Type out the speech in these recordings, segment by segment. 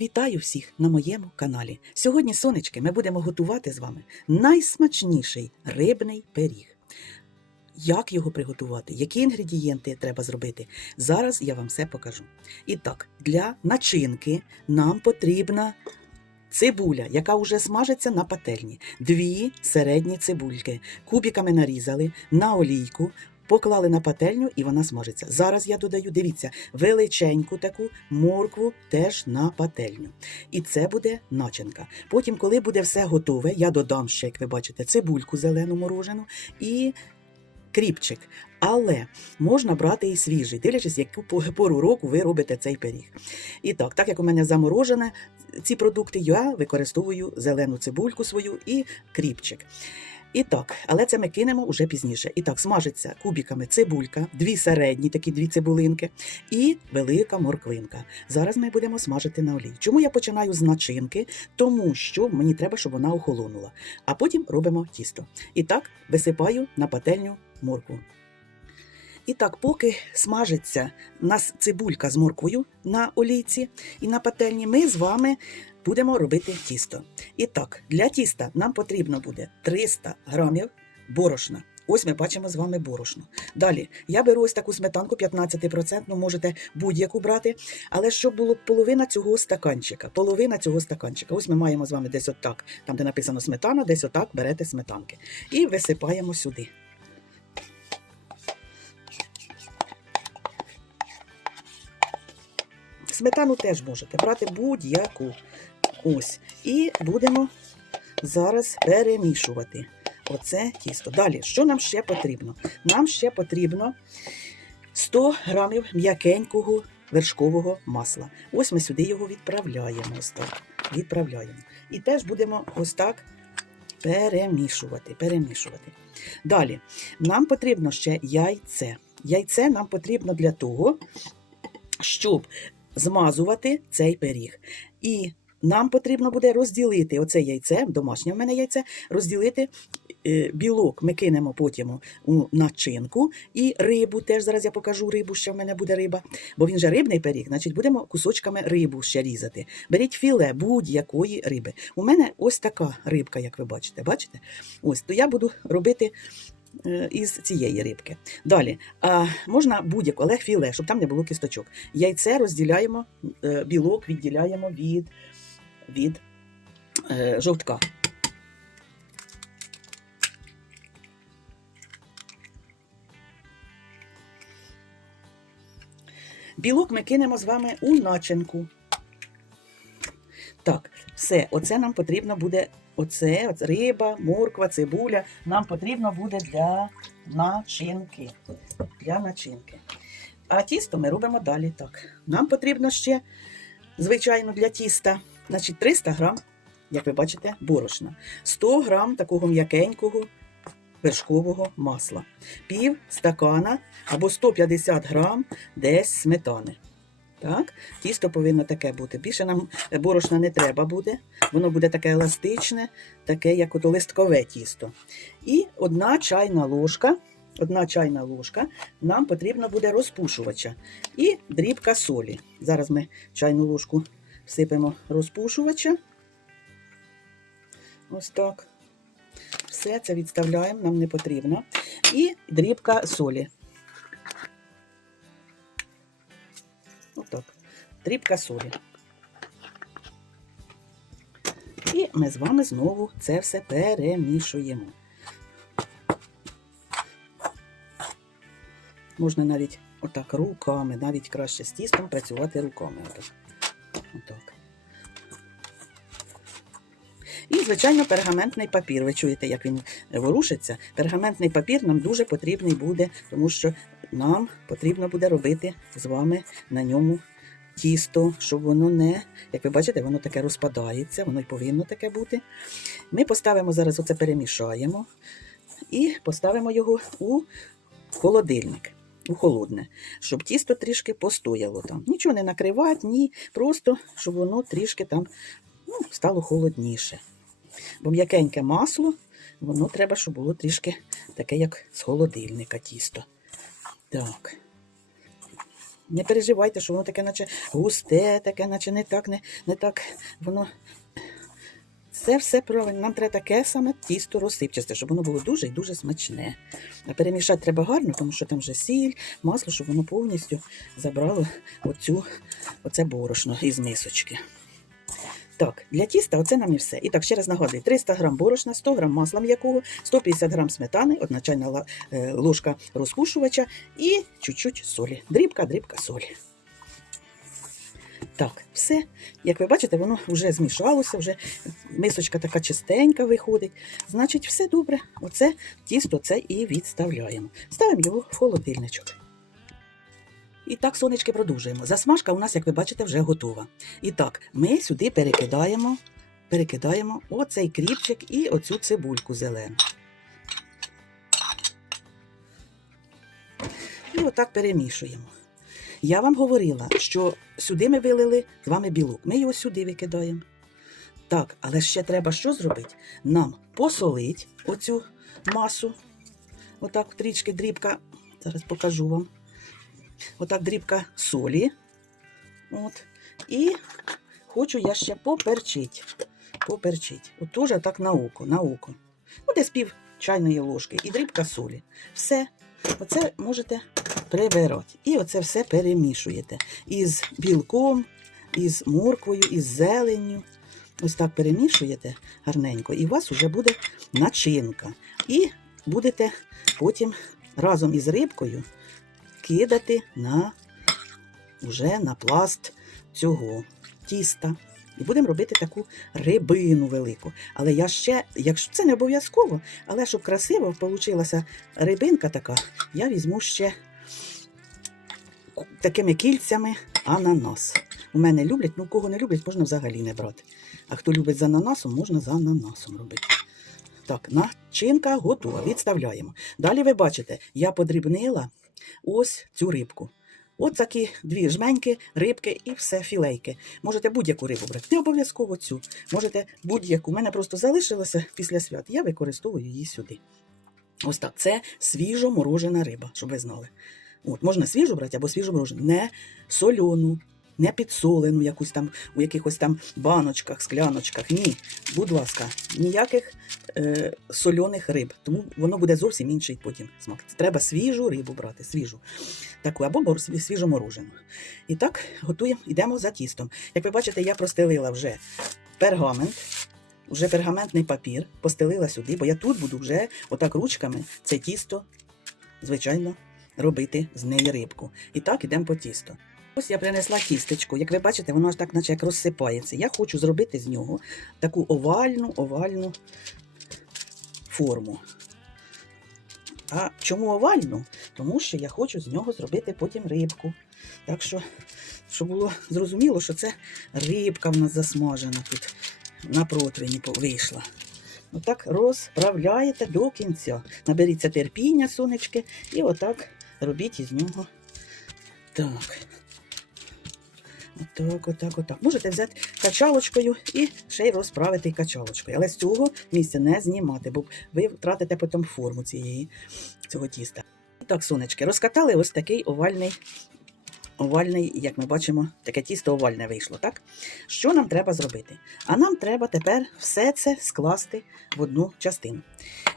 Вітаю всіх на моєму каналі. Сьогодні, сонечки, ми будемо готувати з вами найсмачніший рибний пиріг. Як його приготувати, які інгредієнти треба зробити, зараз я вам все покажу. І так, для начинки нам потрібна цибуля, яка вже смажиться на пательні. Дві середні цибульки. Кубиками нарізали на олійку, поклали на пательню і вона смажиться. Зараз я додаю, дивіться, величеньку таку моркву теж на пательню. І це буде начинка. Потім, коли буде все готове, я додам ще, як ви бачите, цибульку зелену морожену і кріпчик. Але можна брати і свіжий, дивлячись, яку пору року ви робите цей пиріг. І так, так як у мене заморожене ці продукти, я використовую зелену цибульку свою і кріпчик. І так, але це ми кинемо уже пізніше. І так, смажиться кубиками цибулька, дві середні, такі дві цибулинки, і велика морквинка. Зараз ми будемо смажити на олії. Чому я починаю з начинки? Тому що мені треба, щоб вона охолонула. А потім робимо тісто. І так, висипаю на пательню моркву. І так, поки смажиться нас цибулька з морквою на олійці і на пательні, ми з вами будемо робити тісто. І так, для тіста нам потрібно буде 300 грамів борошна. Ось ми бачимо з вами борошно. Далі я беру ось таку сметанку 15%, можете будь-яку брати, але щоб було половина цього стаканчика. Половина цього стаканчика. Ось ми маємо з вами десь отак, там де написано сметана, десь отак берете сметанки. І висипаємо сюди. Сметану теж можете брати будь-яку. Ось. І будемо зараз перемішувати оце тісто. Далі, що нам ще потрібно? Нам ще потрібно 100 грамів м'якенького вершкового масла. Ось ми сюди його відправляємо. Ось так. Відправляємо. І теж будемо ось так перемішувати. перемішувати. Далі, нам потрібно ще яйце. Яйце нам потрібно для того, щоб змазувати цей пиріг. І нам потрібно буде розділити оце яйце, домашнє в мене яйце, розділити е, білок. Ми кинемо потім у начинку і рибу. Теж зараз я покажу рибу, що в мене буде риба. Бо він же рибний пиріг, значить будемо кусочками рибу ще різати. Беріть філе будь-якої риби. У мене ось така рибка, як ви бачите. Бачите? Ось, то я буду робити е, із цієї рибки. Далі, а, можна будь-яку, але філе, щоб там не було кісточок. Яйце розділяємо, е, білок відділяємо від, від е, жовтка. Білок ми кинемо з вами у начинку. Так, все, оце нам потрібно буде. Оце, оце риба, морква, цибуля. Нам потрібно буде для начинки. Для начинки. А тісто ми робимо далі так. Нам потрібно ще, звичайно, для тіста, значить, 300 грам, як ви бачите, борошна, 100 грам такого м'якенького вершкового масла, пів стакана або 150 грам десь сметани. Так, тісто повинно таке бути. Більше нам борошна не треба буде. Воно буде таке еластичне, таке, як ото листкове тісто. І одна чайна ложка. Одна чайна ложка нам потрібно буде розпушувача і дрібка солі. Зараз ми чайну ложку всипемо розпушувача. Ось так. Все це відставляємо, нам не потрібно. І дрібка солі. Отак. Дрібка солі. І ми з вами знову це все перемішуємо. Можна навіть отак руками, навіть краще з тістом працювати руками. Отак. Отак. І, звичайно, пергаментний папір. Ви чуєте, як він ворушиться. Пергаментний папір нам дуже потрібний буде, тому що нам потрібно буде робити з вами на ньому тісто, щоб воно не, як ви бачите, воно таке розпадається, воно й повинно таке бути. Ми поставимо зараз оце перемішаємо і поставимо його у холодильник. У холодне, щоб тісто трішки постояло там. Нічого не накривати, ні, просто щоб воно трішки там ну, стало холодніше. Бо м'якеньке масло, воно треба, щоб було трішки таке, як з холодильника тісто. Так. Не переживайте, що воно таке, наче густе, таке, наче не так, не, не так. Воно. Це все правильно. Нам треба таке саме тісто розсипчасте, щоб воно було дуже і дуже смачне. А перемішати треба гарно, тому що там вже сіль, масло, щоб воно повністю забрало оцю, оце борошно із мисочки. Так, для тіста оце нам і все. І так, ще раз нагадую, 300 грам борошна, 100 грам масла м'якого, 150 грам сметани, одна е, ложка розпушувача і чуть-чуть солі. Дрібка, дрібка солі. Так, все. Як ви бачите, воно вже змішалося, вже мисочка така чистенька виходить. Значить, все добре. Оце тісто це і відставляємо. Ставимо його в холодильничок. І так, сонечки, продовжуємо. Засмажка у нас, як ви бачите, вже готова. І так, ми сюди перекидаємо, перекидаємо оцей кріпчик і оцю цибульку зелену. І отак перемішуємо. Я вам говорила, що сюди ми вилили з вами білок. Ми його сюди викидаємо. Так, але ще треба що зробити? Нам посолить оцю масу. Отак трішки дрібка. Зараз покажу вам. Отак дрібка солі. От. І хочу я ще поперчить. Поперчить. От теж так на око, на око. Ну, десь пів чайної ложки і дрібка солі. Все. Оце можете прибирати. І оце все перемішуєте. Із білком, із морквою, із зеленню. Ось так перемішуєте гарненько, і у вас вже буде начинка. І будете потім разом із рибкою кидати на вже на пласт цього тіста. І будемо робити таку рибину велику. Але я ще, якщо це не обов'язково, але щоб красиво вийшла рибинка така, я візьму ще такими кільцями ананас. У мене люблять, ну кого не люблять, можна взагалі не брати. А хто любить з ананасом, можна з ананасом робити. Так, начинка готова. Відставляємо. Далі ви бачите, я подрібнила ось цю рибку. От такі дві жменьки, рибки і все, філейки. Можете будь-яку рибу брати. Не обов'язково цю. Можете будь-яку. У мене просто залишилося після свят. Я використовую її сюди. Ось так. Це свіжо морожена риба, щоб ви знали. От, можна свіжу брати або свіжу морожену. Не соляну, не підсолену, якусь там у якихось там баночках, скляночках. Ні, будь ласка, ніяких е, сольоних риб. Тому воно буде зовсім інший потім смак. Треба свіжу рибу брати, свіжу. Таку або мор- сві- морожену. І так готуємо, йдемо за тістом. Як ви бачите, я простелила вже пергамент. Вже пергаментний папір постелила сюди, бо я тут буду вже отак ручками це тісто, звичайно, робити з неї рибку. І так ідемо по тісту. Ось я принесла тістечко. Як ви бачите, воно аж так, наче як розсипається. Я хочу зробити з нього таку овальну, овальну форму. А чому овальну? Тому що я хочу з нього зробити потім рибку. Так що, щоб було зрозуміло, що це рибка в нас засмажена тут на противні вийшла. Отак розправляєте до кінця. Наберіться терпіння, сонечки, і отак робіть із нього. Так. Отак, отак, отак. Можете взяти качалочкою і ще й розправити качалочкою. Але з цього місця не знімати, бо ви втратите потім форму цієї, цього тіста. І так, сонечки, розкатали ось такий овальний, овальний, як ми бачимо, таке тісто овальне вийшло, так? Що нам треба зробити? А нам треба тепер все це скласти в одну частину.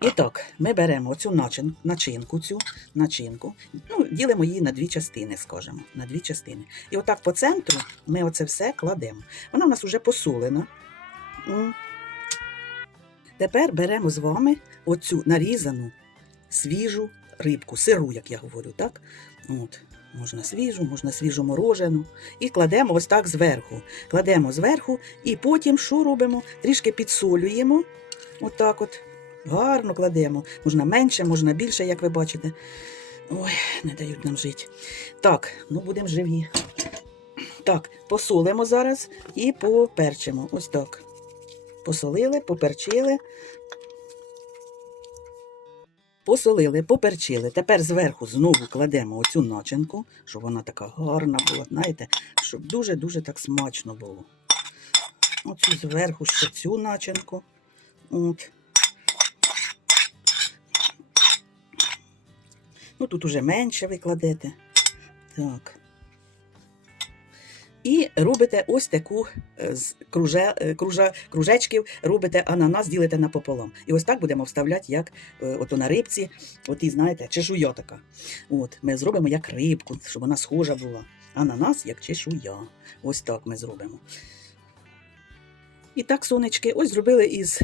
І так, ми беремо начин, начинку, цю начинку, ну, ділимо її на дві частини, скажімо, на дві частини. І отак по центру ми оце все кладемо. Вона в нас вже посолена. Тепер беремо з вами оцю нарізану свіжу рибку, сиру, як я говорю, так? От. Можна свіжу, можна свіжу морожену. І кладемо ось так зверху. Кладемо зверху, і потім що робимо? Трішки підсолюємо. Отак от. Гарно кладемо. Можна менше, можна більше, як ви бачите. Ой, не дають нам жити. Так, ну будемо живі. Так, посолимо зараз і поперчимо. Ось так. Посолили, поперчили. Посолили, поперчили. Тепер зверху знову кладемо оцю начинку, щоб вона така гарна була, знаєте, щоб дуже-дуже так смачно було. Оцю зверху ще цю начинку. От. Ну, тут уже менше ви кладете. Так. І робите ось таку е, з круже, е, кружа, кружечків, робите ананас, ділите напополам. І ось так будемо вставляти, як е, ото на рибці, оті, знаєте, чешуя така. От, ми зробимо як рибку, щоб вона схожа була. Ананас як чешуя. Ось так ми зробимо. І так, сонечки, ось зробили із.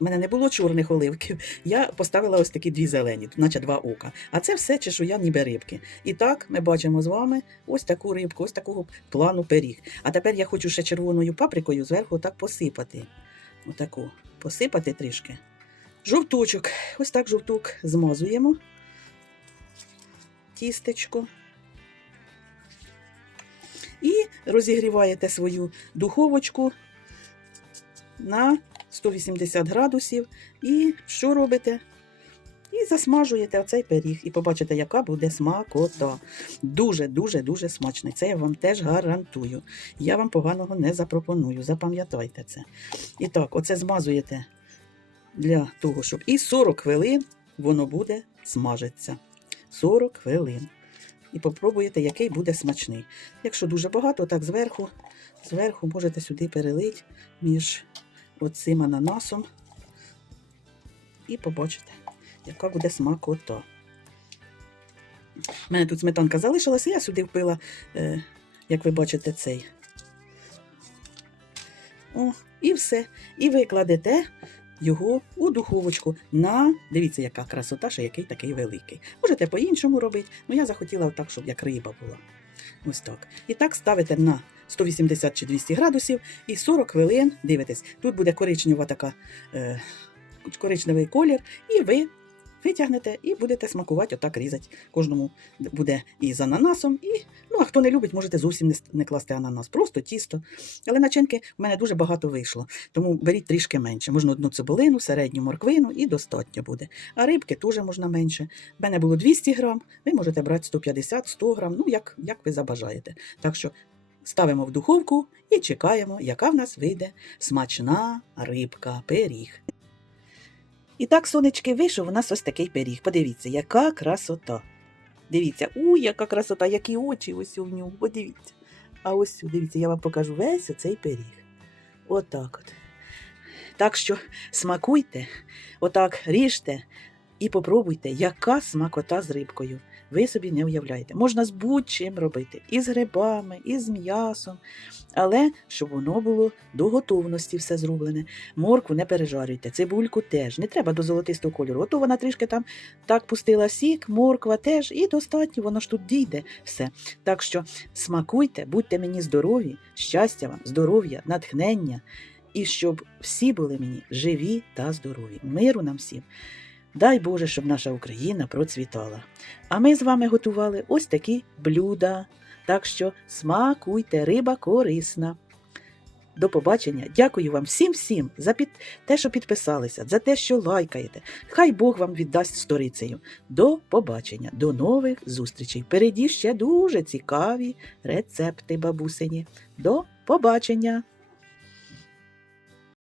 У мене не було чорних оливків. Я поставила ось такі дві зелені, наче два ока. А це все чешуя ніби рибки. І так ми бачимо з вами ось таку рибку, ось такого плану пиріг. А тепер я хочу ще червоною паприкою зверху так посипати. Отаку. Посипати трішки. Жовточок. Ось так жовток змазуємо. Тістечко. І розігріваєте свою духовочку на 180 градусів. І що робите? І засмажуєте оцей пиріг. І побачите, яка буде смакота. Дуже-дуже дуже смачний. Це я вам теж гарантую. Я вам поганого не запропоную. Запам'ятайте це. І так, оце змазуєте для того, щоб і 40 хвилин воно буде смажитися. 40 хвилин. І попробуєте, який буде смачний. Якщо дуже багато, так зверху, зверху можете сюди перелити між оцим ананасом. І побачите, яка буде смакота. У мене тут сметанка залишилася, я сюди впила, е, як ви бачите, цей. О, і все. І ви кладете його у духовочку на, дивіться, яка красота, що який такий великий. Можете по-іншому робити, але я захотіла так, щоб як риба була. Ось так. І так ставите на 180 чи 200 градусів і 40 хвилин дивитесь. Тут буде коричнева така, е, коричневий колір, і ви витягнете і будете смакувати, отак різати. Кожному буде і з ананасом, і, ну, а хто не любить, можете зовсім не, не класти ананас, просто тісто. Але начинки в мене дуже багато вийшло, тому беріть трішки менше. Можна одну цибулину, середню морквину і достатньо буде. А рибки теж можна менше. В мене було 200 грам, ви можете брати 150-100 грам, ну як, як ви забажаєте. Так що ставимо в духовку і чекаємо, яка в нас вийде смачна рибка, пиріг. І так, сонечки, вийшов у нас ось такий пиріг. Подивіться, яка красота. Дивіться, уй, яка красота, які очі ось у нього. Подивіться. А ось, дивіться, я вам покажу весь оцей пиріг. Отак от. Так що смакуйте, отак ріжте і попробуйте, яка смакота з рибкою. Ви собі не уявляєте. Можна з будь-чим робити, і з грибами, і з м'ясом, але щоб воно було до готовності все зроблене. Моркву не пережарюйте, цибульку теж. Не треба до золотистого кольору. Ото вона трішки там так пустила сік, морква теж, і достатньо, воно ж тут дійде все. Так що смакуйте, будьте мені здорові, щастя вам, здоров'я, натхнення, і щоб всі були мені живі та здорові. Миру нам всім. Дай Боже, щоб наша Україна процвітала. А ми з вами готували ось такі блюда. Так що смакуйте, риба корисна. До побачення. Дякую вам всім всім за під... те, що підписалися, за те, що лайкаєте. Хай Бог вам віддасть сторицею. До побачення, до нових зустрічей. Впереді ще дуже цікаві рецепти бабусині. До побачення!